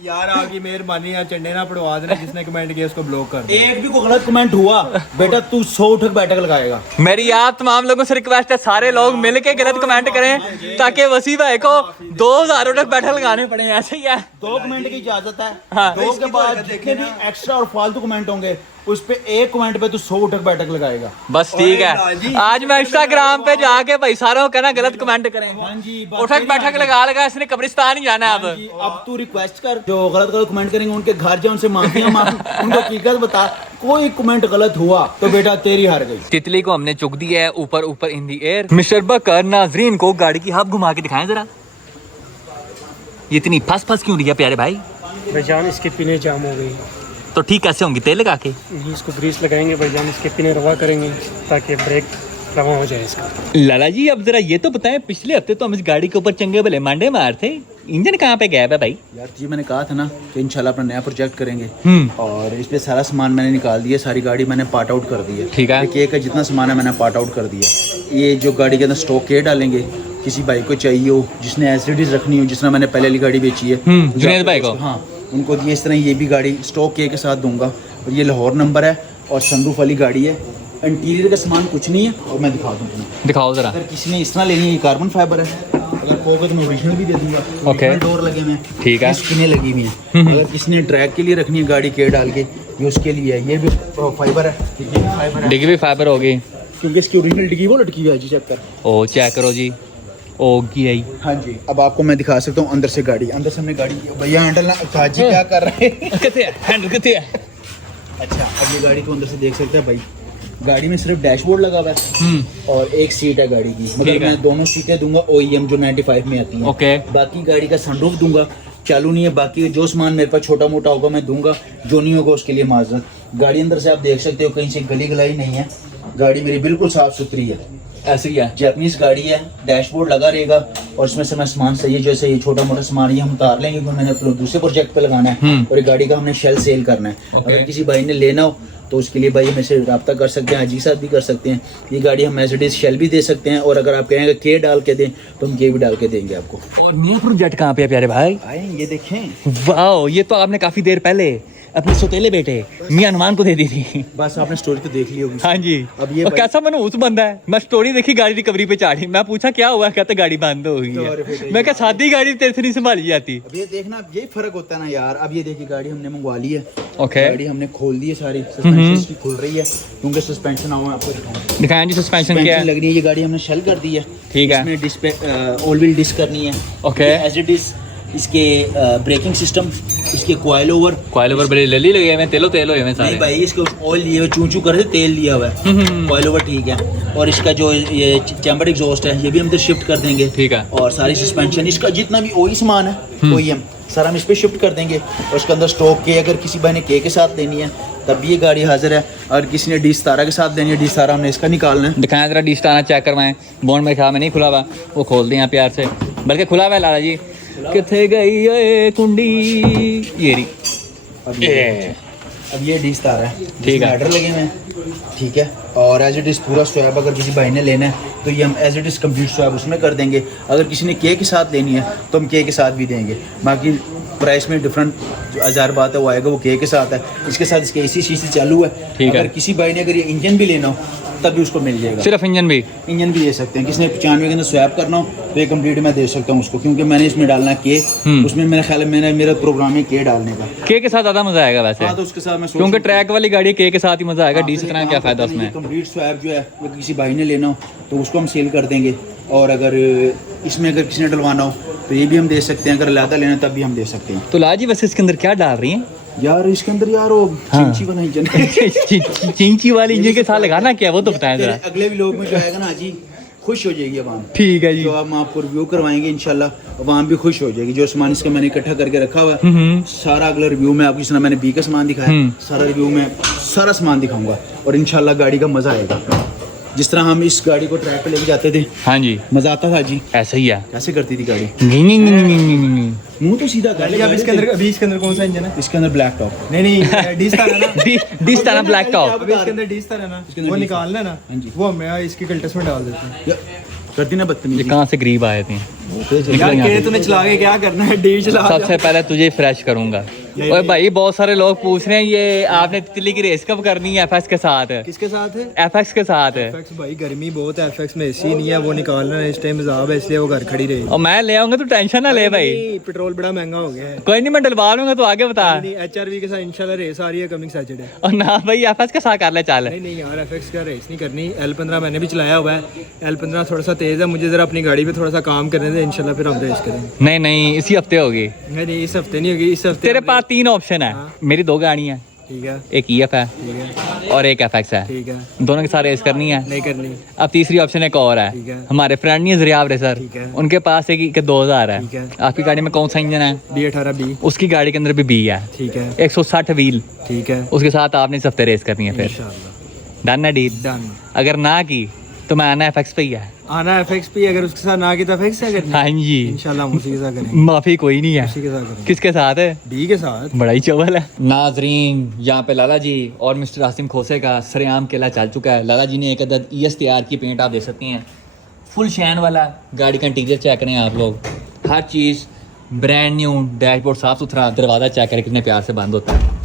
यार आपकी मेहरबानी है, चंडे ना पड़वा देना, जिसने कमेंट किया उसको ब्लॉक कर दो। एक भी कोई गलत कमेंट हुआ बेटा तू 100 उठक बैठक लगाएगा। मेरी आप तमाम लोगों से रिक्वेस्ट है, सारे लोग मिल के गलत कमेंट करें ताकि वसीम भाई को 2000 तक बैठक लगाने पड़े। ऐसे ही है, 2 कमेंट की इजाजत है। हाँ। 2 के बाद जितने भी एक्स्ट्रा और फालतू कमेंट होंगे उस पे एक कमेंट पे तू 100 उठक बैठक लगाएगा। बस ठीक है। आज मैं इंस्टाग्राम पे जाके भाई सारों को कहना गलत कमेंट करें, हाँ जी, उठक बैठक लगा इसने कब्रिस्तान ही जाना है अब। अब तू रिक्वेस्ट कर, जो गलत कमेंट करेंगे उनके घर जा, उनसे माफिया मांग, उनको हकीकत बता, कोई कमेंट गलत हुआ तो बेटा तेरी हार गई। तितली को हमने चुक दिया है ऊपर इन दी एयर। मिस्टर बकर, नाजरीन को गाड़ी की हब घुमा के दिखाएं जरा, ये इतनी फंस क्यों रही है प्यारे भाई? भाईजान इसके पिने जाम हो गई, तो ठीक कैसे होंगी? तेल लगा के इसको ग्रीस लगाएंगे भाईजान, इसके पिने रवा करेंगे ताकि ब्रेक रवा हो जाए इसका। लाला जी अब जरा ये तो बताएं, पिछले हफ्ते तो हम इस गाड़ी के ऊपर चंगे भले मांडे मार थे, इंजन कहाँ पे गया है भाई? यार जी मैंने कहा था ना कि इंशाल्लाह अपना नया प्रोजेक्ट करेंगे, और इस पे सारा सामान मैंने निकाल दिया, सारी गाड़ी मैंने पार्ट आउट कर दी है। ठीक है, केक का जितना सामान है मैंने पार्ट आउट कर दिया। ये जो गाड़ी के अंदर स्टॉक के डालेंगे, किसी भाई को चाहिए हो जिसने एसिडिटीज रखनी हो, जिसने मैंने पहले वाली गाड़ी बेची है जुनेद भाई को, हाँ उनको ये इस तरह ये भी गाड़ी स्टॉक के साथ दूंगा। और ये लाहौर नंबर है और सनरूफ वाली गाड़ी है, इंटीरियर का सामान कुछ नहीं है और मैं दिखा दूँ तुम्हें। दिखाओ जरा। अगर किसी ने इस तरह लेनी है, ये कार्बन फाइबर है, अगर कहोगे तो मैं ओरिजिनल भी दे दूंगा। Okay. डोर लगे हुए हैं, ठीक है। स्किनें लगी हुई हैं। अगर किसी ने ट्रैक के लिए रखनी है गाड़ी के डाल के, ये उसके लिए है। ये भी फाइबर है, ये भी फाइबर है, डिग्गी भी फाइबर होगी। क्योंकि इसकी ओरिजिनल डिग्गी वो लटकी हुई है जी, चेक कर। ओ चेक करो जी, ओ की आई। हाँ जी, अब आपको मैं दिखा सकता हूँ अंदर से गाड़ी। अंदर से हमने गाड़ी, भैया हैंडल ना जी क्या कर रहे हैं। कितने है हैंडल कितने है? अच्छा, अब ये गाड़ी को अंदर से देख सकते हैं भाई। गाड़ी में सिर्फ डैशबोर्ड लगा हुआ है और एक सीट है गाड़ी की, ठीक मगर है। मैं दोनों सीटें दूंगा OEM जो 95 में आती हैं। ओके। बाकी गाड़ी का सनरूफ दूंगा, चालू नहीं है। बाकी जो सामान मेरे पास छोटा मोटा होगा मैं दूंगा, जो नहीं होगा उसके लिए माजरत। गाड़ी अंदर से आप देख सकते हो कहीं से गली गलाई नहीं है, गाड़ी मेरी बिल्कुल साफ सुथरी है। ऐसे ही है। जैपनीज गाड़ी है, डैशबोर्ड लगा रहेगा और इसमें से मैं सामान सही है, जैसे ये छोटा मोटा सामान ये हम उतार लेंगे क्योंकि मैंने अपने दूसरे प्रोजेक्ट पे लगाना है और ये गाड़ी का हमने शेल सेल करना है। अगर किसी भाई ने लेना हो तो उसके लिए भाई मेरे से रब्ता कर सकते हैं, हाजी साहब भी कर सकते हैं। ये गाड़ी हम मर्सिडीज शेल भी दे सकते हैं और अगर आप कहेंगे के डाल के दें तो हम के भी डाल के देंगे आपको। और नया प्रोजेक्ट कहाँ पे है प्यारे भाई? आए ये देखें, वाह, ये तो आपने काफी देर पहले अपने सौतेले बेटे मियां अनुमान को दे दी थी। बस आपने स्टोरी तो देख ली होगी। हाँ जी। अब ये और भाई- कैसा मनहूस बंदा है। मैं स्टोरी देखी, गाड़ी रिकवरी पे चाड़ी, मैं पूछा क्या हुआ, कहते गाड़ी बंद हो गई अरे बेटे, है। मैं क्या सादी गाड़ी तेरे से नहीं संभाली जाती? अब ये देखना, अब यही फर्क होता है ना यार। अब ये देखिए गाड़ी हमने मंगवा ली है, ओके। गाड़ी हमने खोल दी है, सारी सस्पेंशन इसकी खुल रही है क्योंकि सस्पेंशन आओ मैं आपको दिखाऊं। दिखाएं जी सस्पेंशन क्या सस्पेंशन है। लग रही है, ये गाड़ी हमने शेल कर दी है। ठीक है। इसमें डिस्प्ले ऑल व्हील डिस्क करनी है। ओके। एज इट इज इसके ब्रेकिंग सिस्टम, इसके कॉइल ओवर, कॉइल ओवर बड़े लली लगे हुए, तेलो तेलो हुए सारे। नहीं भाई इसके ऑयल लिए हुए, चू चू कर तेल दिया हुआ है। कॉइल ओवर ठीक है। और इसका जो ये चैम्बर एग्जॉस्ट है ये भी हम इधर शिफ्ट कर देंगे। ठीक है। और सारी सस्पेंशन इसका जितना भी ओई सामान है OEM सारा हम इस पे शिफ्ट कर देंगे। और उसके अंदर स्टॉक के, अगर किसी भाई ने के साथ लेनी है तब भी ये गाड़ी हाजिर है। अगर किसी ने D17 के साथ लेनी है, D17 हमने इसका निकालना है। दिखाएं जरा D17 चेक करवाएं। बोन मेरे ख्याल में नहीं खुला हुआ, वो खोल दें यहाँ प्यार से, बल्कि खुला हुआ है। लाला जी किथे गई ये कुंडी, ये रही। अब ये D17 है, ठीक है। हेडर लगे हुए हैं, ठीक है। और एज इट इज़ पूरा स्वैब अगर किसी भाई ने लेना है तो ये हम as it is complete swab उसमें कर देंगे। अगर किसी ने के साथ लेनी है तो हम के साथ भी देंगे। बाकी प्राइस में डिफरेंट जो 1000 बात है वो आएगा, वो के साथ है। इसके साथ इसके AC शीशी चालू है। ठीक है। अगर किसी भाई ने अगर ये इंजन भी लेना हो तब भी उसको मिल जाएगा। सिर्फ इंजन भी? इंजन भी दे सकते हैं। किसी ने 95 के अंदर स्वैप करना हो तो ये कंप्लीट मैं दे सकता हूँ उसको, क्योंकि मैंने इसमें डालना है के। उसमें मेरा ख्याल है मेरा प्रोग्राम है के डालने का। के साथ ज्यादा मजा आएगा वैसे। हाँ तो उसके साथ मैं क्योंकि ट्रैक वाली गाड़ी के साथ ही मजा आएगा। D17 क्या फायदा उसमें? कंप्लीट स्वैप जो है वो किसी भाई ने लेना हो तो उसको हम सेल कर देंगे। और अगर इसमें अगर किसी ने डलवाना हो तो ये भी हम दे सकते हैं। अगर लादा लेना तब भी हम दे सकते हैं। तो लाजी वैसे इसके अंदर क्या डाल रही हैं? यार इसके अंदर यार वो चिंची वाला इंजन चिंची वाली इंजन के साथ लगाना क्या, वो तो बताएं जरा। अगले व्लॉग में जो आएगा ना जी, खुश हो जाएगी अवाम। ठीक है जी। जो हम आपको रिव्यू करवाएंगे इंशाल्लाह, अवाम भी खुश हो जाएगी। जो सामान इसका मैंने इकट्ठा करके रखा हुआ है सारा अगला रिव्यू में आपको, जितना मैंने बी का सामान दिखाया सारा रिव्यू में सारा सामान दिखाऊंगा और इंशाल्लाह गाड़ी का मजा आएगा। जिस तरह हम इस गाड़ी को ट्रैक पे लेके जाते थे, हाँ जी, मजा आता था जी। ऐसा ही है। कैसे करती थी गाड़ी, डी मुंह तो सीधा कर लिया। अब इसके अंदर कौन सा इंजन है? इसके अंदर ब्लैक टॉप नहीं D17 है ना। Star black top. अभी इसके अंदर D17 है ना, इसके अंदर वो D17 निकालना है ना, हाँ जी। वो मैं इसकी कल्टस में डाल देता हूँ। करती ना ये बदतमीजी। कहाँ से गरीब आए थे? यार के तूने चला के क्या करना है, डी चला। सबसे पहले तुझे फ्रेश करूंगा। और भाई बहुत सारे लोग पूछ रहे हैं ये आपने तितली की रेस कब करनी है FX के साथ? किसके साथ है? FX के साथ है। FX भाई गर्मी बहुत है, FX में AC नहीं है, वो निकालना है इस टाइम हिसाब है, इसलिए वो घर खड़ी रही। और मैं ले आऊंगा, तू टेंशन ना ले भाई। पेट्रोल बड़ा महंगा हो गया है। कोई नहीं, मैं डलवा लूंगा, तो आगे बता। नहीं HRV के साथ इंशाल्लाह रेस आ रही है कमिंग सैटरडे। और ना भाई FX के साथ कर ले चल। नहीं यार FX का रेस नहीं करनी। L15 मैंने भी चलाया हुआ है, L15 थोड़ा सा तेज है, मुझे जरा अपनी गाड़ी पे थोड़ा सा काम करने दे, इंशाल्लाह फिर हम रेस करेंगे। नहीं इसी हफ्ते होगी। नहीं इस हफ्ते नहीं होगी, इस हफ्ते तेरे पास 3 ऑप्शन है। मेरी 2 गाड़ियाँ, ठीक है एक EF है ठीक है और एक FX है। ठीक है, दोनों के साथ रेस करनी है। नहीं करनी। अब तीसरी ऑप्शन एक और है, ठीक है। हमारे फ्रेंड नहीं है ज़रियाब रेसर, ठीक है। उनके पास एक 2000 है। ठीक है। आपकी गाड़ी में कौन सा इंजन है? D18B। उसकी गाड़ी के अंदर भी B है। ठीक है 160 व्हील, ठीक है, उसके साथ आपने इस हफ्ते रेस करनी है। फिर इंशाल्लाह डन है डील? डन। अगर ना की तो मैं आना FX पे ही है। आना FX पे, अगर उसके साथ ना की तो FX से करनी। हाँ जी, इंशाल्लाह हम उसी के साथ करेंगे, माफी कोई नहीं है। उसी के साथ करेंगे। किसके साथ है? D के साथ। बड़ा ही चवल है। नाजरीन, यहाँ पे लाला जी और मिस्टर आसिम खोसे का सरेआम केला चल चुका है। लाला जी ने एक अदद ES तैयार की, पेंट आप देख सकती हैं, फुल शैन वाला। गाड़ी का इंटीरियर चेक करें आप लोग, हर चीज़ ब्रांड न्यू, डैशबोर्ड साफ़ सुथरा, दरवाज़ा चेक करें कितने प्यार से बंद होता है।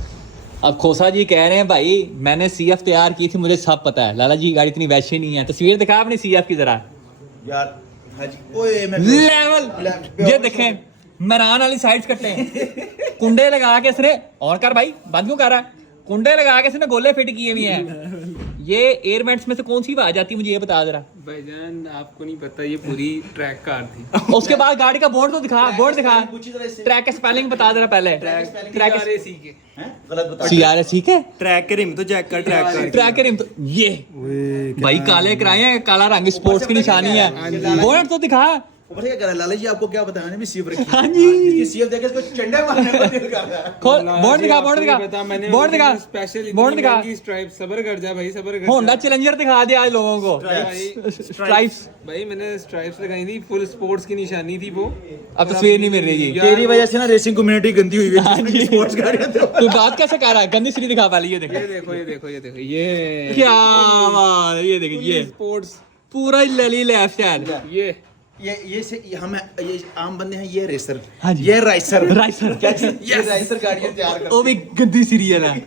अब खोसा जी कह रहे हैं भाई मैंने सीएफ तैयार की थी, मुझे सब पता है। लाला जी गाड़ी इतनी वैसी नहीं है। तस्वीर दिखा अपनी सीएफ की जरा। यार हाजी ओए मैं लेवल ये देखें, मैरान वाली साइड्स कट ले, कुंडे लगा के इसने और कर भाई, बंद क्यों कर रहा है? कुंडे लगा के इसने गोले फिट किए हुए हैं। ये एयर वेंट्स में से कौन सी आवाज आती है मुझे ये बता जरा। भाईजान आपको नहीं पता, ये पूरी ट्रैक कार थी। उसके बाद गाड़ी का बोर्ड तो दिखा, बोर्ड दिखा, ट्रैक का स्पेलिंग बता जरा पहले। ट्रैक CRAC के गलत बता CRAC ठीक है। ट्रैक के रिम तो चेक कर, ट्रैक कर। ट्रैक के रिम तो ये भाई काले कराए हैं, काला रंग स्पोर्ट्स की निशानी है। बोर्ड तो दिखा। ऊपर से क्या कर रहा है लाला जी, आपको क्या बताया मैंने भी सीएफ रखी। हाँ जी। इसकी सीएफ देखे इसको चंडे मारने को दिल कर रहा है। खोल बोर्ड दिखा, बोर्ड दिखा, बोर्ड दिखा, स्पेशल बोर्ड दिखा। स्ट्राइप, सबर कर जा भाई, सबर कर होंडा चैलेंजर दिखा दिया आज लोगों को। स्ट्राइप्स भाई मैंने स्ट्राइप्स लगाई थी, फुल स्पोर्ट्स की निशानी थी वो। अब तस्वीर नहीं मिल रही जी। तेरी वजह से ना रेसिंग कम्युनिटी गंदी हुई है जिसमें स्पोर्ट्स गाड़ियां तो तू बात कैसे कर रहा है? गंदी सीढ़ी दिखा वाली ये देख। ये देखो ये देखो ये देखो ये क्या बात है, ये देख ये स्पोर्ट्स, पूरा लली लेफ्ट स्टाइल। ये हम ये आम बंदे हैं, ये रेसर, हाँ जी। ये राइसर राइसर ये राइसर गाड़ियां तैयार कर। वो भी गंदी सीढ़ी है ना।